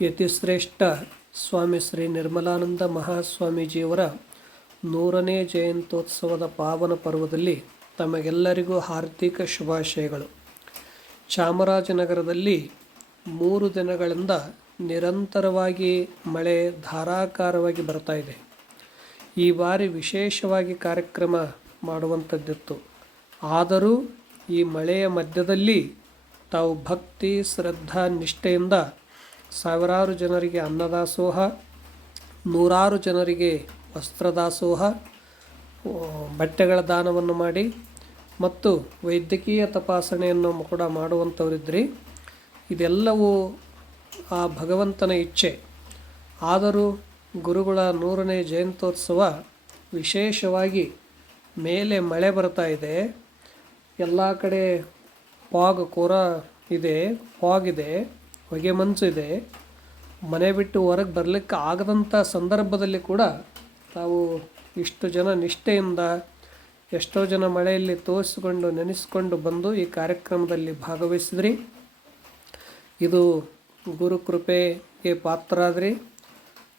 ಯತಿಶ್ರೇಷ್ಠ ಸ್ವಾಮಿ ಶ್ರೀ ನಿರ್ಮಲಾನಂದ ಮಹಾಸ್ವಾಮೀಜಿಯವರ ನೂರನೇ ಜಯಂತ್ಯೋತ್ಸವದ ಪಾವನ ಪರ್ವದಲ್ಲಿ ತಮಗೆಲ್ಲರಿಗೂ ಹಾರ್ದಿಕ ಶುಭಾಶಯಗಳು. ಚಾಮರಾಜನಗರದಲ್ಲಿ ಮೂರು ದಿನಗಳಿಂದ ನಿರಂತರವಾಗಿ ಮಳೆ ಧಾರಾಕಾರವಾಗಿ ಬರ್ತಾ ಇದೆ. ಈ ಬಾರಿ ವಿಶೇಷವಾಗಿ ಕಾರ್ಯಕ್ರಮ ಮಾಡುವಂಥದ್ದಿತ್ತು ಆದರೂ ಈ ಮಳೆಯ ಮಧ್ಯದಲ್ಲಿ ತಾವು ಭಕ್ತಿ, ಶ್ರದ್ಧಾ, ನಿಷ್ಠೆಯಿಂದ ಸಾವಿರಾರು ಜನರಿಗೆ ಅನ್ನದಾಸೋಹ, ನೂರಾರು ಜನರಿಗೆ ವಸ್ತ್ರದಾಸೋಹ ಬಟ್ಟೆಗಳ ದಾನವನ್ನು ಮಾಡಿ ಮತ್ತು ವೈದ್ಯಕೀಯ ತಪಾಸಣೆಯನ್ನು ಕೂಡ ಮಾಡುವಂಥವರಿದ್ರಿ. ಇದೆಲ್ಲವೂ ಆ ಭಗವಂತನ ಇಚ್ಛೆ. ಆದರೂ ಗುರುಗಳ ನೂರನೇ ಜಯಂತ್ಯೋತ್ಸವ ವಿಶೇಷವಾಗಿ ಮೇಲೆ ಮಳೆ ಬರ್ತಾ ಇದೆ. ಎಲ್ಲ ಕಡೆ ಫಾಗ್ ಕೋರ ಇದೆ ಫಾಗ್ ಇದೆ. ಹೊಗೆ ಮಂಚು ಇದೆ. ಮನೆ ಬಿಟ್ಟು ಹೊರಗೆ ಬರಲಿಕ್ಕೆ ಆಗದಂಥ ಸಂದರ್ಭದಲ್ಲಿ ಕೂಡ ತಾವು ಇಷ್ಟು ಜನ ನಿಷ್ಠೆಯಿಂದ ಎಷ್ಟೋ ಜನ ಮಳೆಯಲ್ಲಿ ತೋರಿಸಿಕೊಂಡು, ನೆನೆಸಿಕೊಂಡು ಬಂದು ಈ ಕಾರ್ಯಕ್ರಮದಲ್ಲಿ ಭಾಗವಹಿಸಿದ್ರಿ. ಇದು ಗುರುಕೃಪೆಗೆ ಪಾತ್ರರಾದ್ರಿ.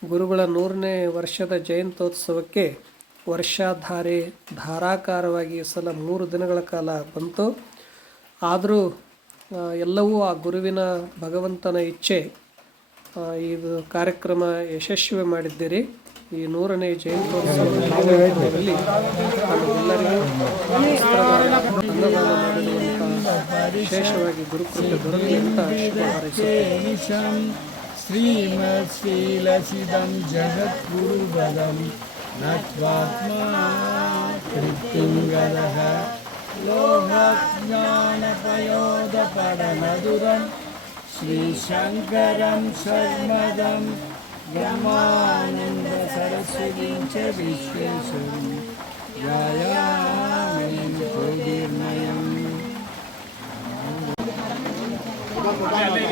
ಗುರುಗಳ ನೂರನೇ ವರ್ಷದ ಜಯಂತ್ಯೋತ್ಸವಕ್ಕೆ ವರ್ಷಾಧಾರೆ ಧಾರಾಕಾರವಾಗಿ ಈ ಸಲ ಮೂರು ದಿನಗಳ ಕಾಲ ಬಂತು. ಆದರೂ ಎಲ್ಲವೂ ಆ ಗುರುವಿನ ಭಗವಂತನ ಇಚ್ಛೆ ಆ, ಇದು ಕಾರ್ಯಕ್ರಮ ಯಶಸ್ವಿ ಮಾಡಿದ್ದೀರಿ ಈ ನೂರನೇ ಜಯಂತ್ಯೋತ್ಸವದ ಕಾರ್ಯಕ್ರಮದಲ್ಲಿ ತಮಗೆಲ್ಲರಿಗೂ ವಸ್ತ್ರದಾನ, ಅನ್ನದಾನ ಮಾಡಿರುವಂಥ ವಿಶೇಷವಾಗಿ ಗುರುಕೃಪೆ ದೊರಕಲಿ ಅಂತ ಶುಭ ಹಾರೈಸುತ್ತೇನೆ. निशं श्रीमत्शीलसिदं जगद्गुरुपदं नत्वात्मा तृप्तिङ्गदः लोहज्ञानपयोदपडमधुरं श्रीशङ्करं शर्मदं ब्रह्मानन्दसरस्वतीं च विश्वेश्वरं ध्यायामि ज्योतिर्मयम् समर्पयामि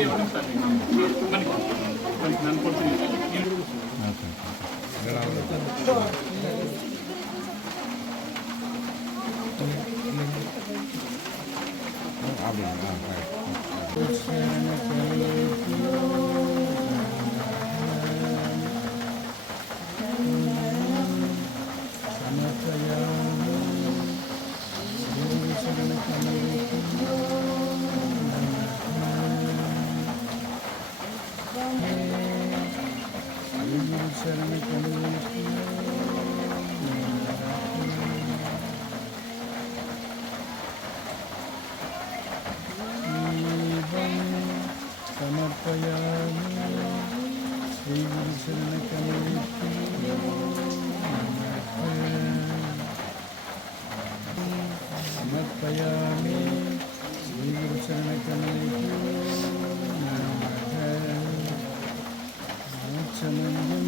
Payami, Sri समर्पयामि Saranakamani, समर्पयामि Mochanandam,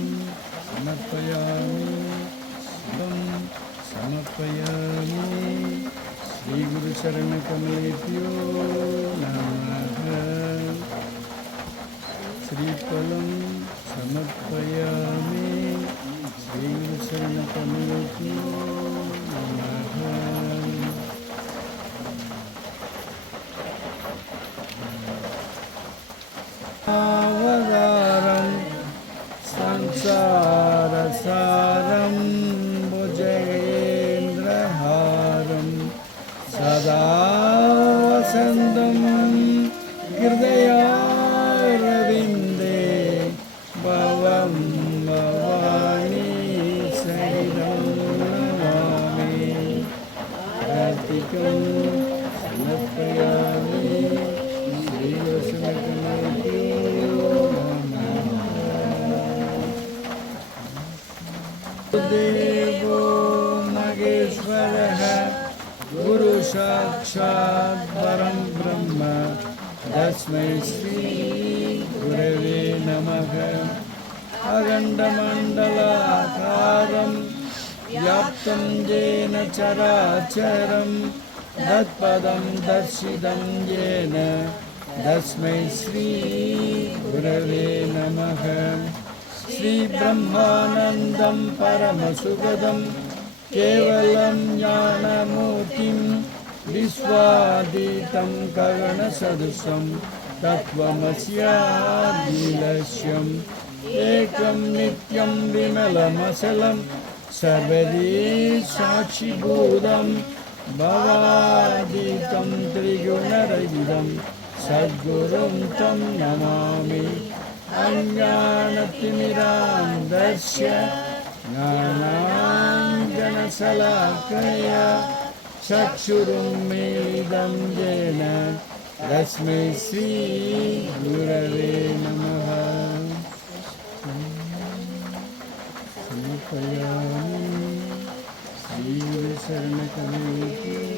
Samapayami, श्रीफलं समर्पयामि Sri Guru வசந்தம் ஹிருதயா गुरुसाक्षात् परं ब्रह्म तस्मै श्रीगुरवे नमः अखण्डमण्डलाकारं व्याप्तं येन चराचरं तत्पदं दर्शितं येन तस्मै श्रीगुरवे नमः श्रीब्रह्मानन्दं परमसुगदं केवलं ज्ञानमूर्तिं विश्वातीतं करणसदृशं तत्त्वमस्यादिलस्य सत्यम् एकं नित्यं विमलमचलं सर्वदी साक्षिभूतं भवादितं त्रिगुणरहितं सद्गुरुं तं नमामि। अज्ञानतिमिरान्धस्य ज्ञानाञ्जनशलाकया चक्षुरुन्मीलितं येन तस्मै श्रीगुरवे नमः। समर्पयामि। श्रीशरणकमेति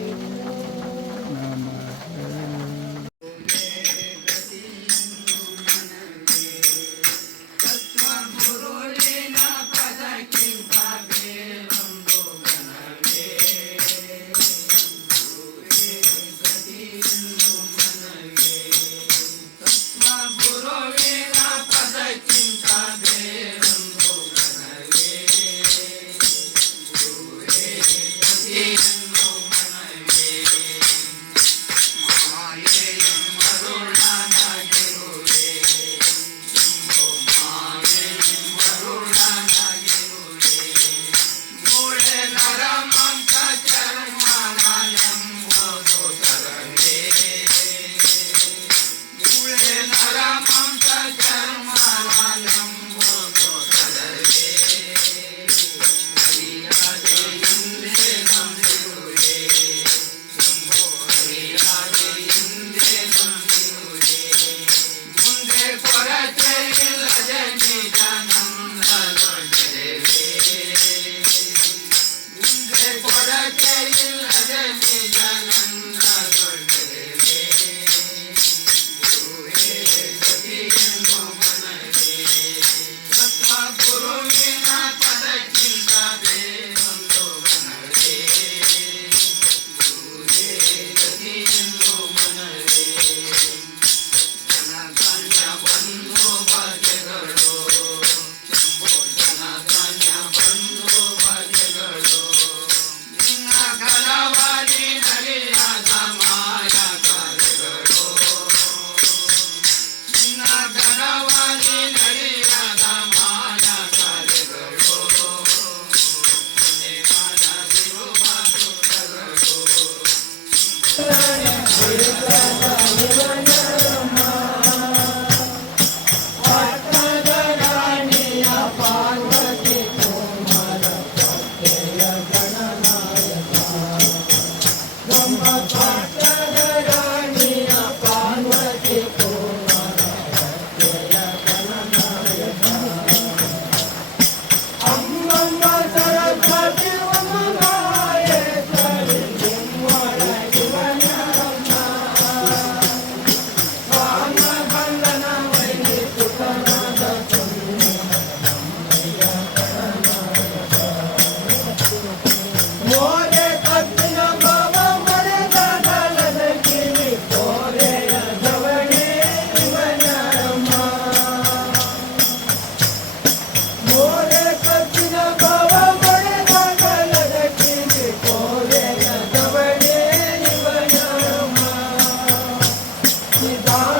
Nidana.